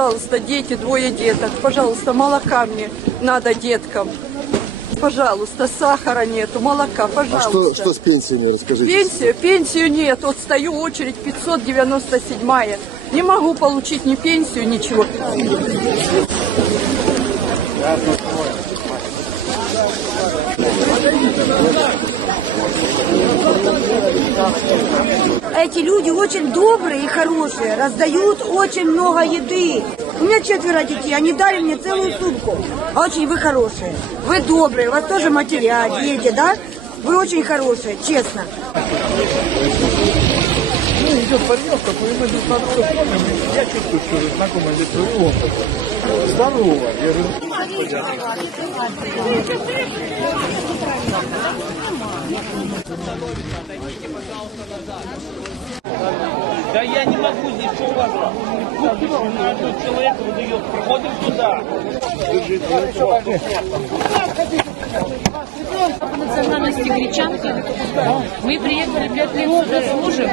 пожалуйста, дети, 2 деток, пожалуйста, молока мне надо деткам. Пожалуйста, сахара нету, молока, пожалуйста. Что с пенсиями, расскажите? Пенсию нет, вот стою, очередь 597-я. Не могу получить ни пенсию, ничего. Эти люди очень добрые и хорошие, раздают очень много еды. У меня 4 детей, они дали мне целую сумку. Очень вы хорошие, вы добрые, у вас тоже матеря, дети, да? Вы очень хорошие, честно. Идет парневка, мы друг на друга смотрим, я чувствую, что знакомое лицо. Здорово. Я говорю, да я не могу здесь, что у вас тут человек выдает. Проходим туда. По национальности гречанка. Мы приехали 5 лет сюда с мужем,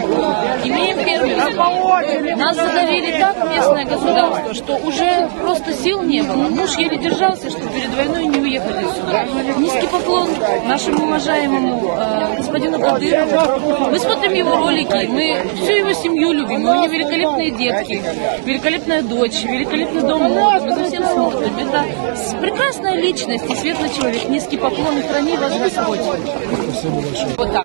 имеем фермерство. Нас задавили так местное государство, что уже просто сил не было. Муж еле держался, чтобы перед войной не уехать отсюда. Низкий поклон нашему уважаемому господину Кадырову. Мы смотрим его ролики, мы всю его семью любим. У него великолепные детки, великолепная дочь, великолепный дом. Мы за всем смотрим. Это прекрасная личность и светлый человек. Низкий поклон и храни вас Господь. Вот так.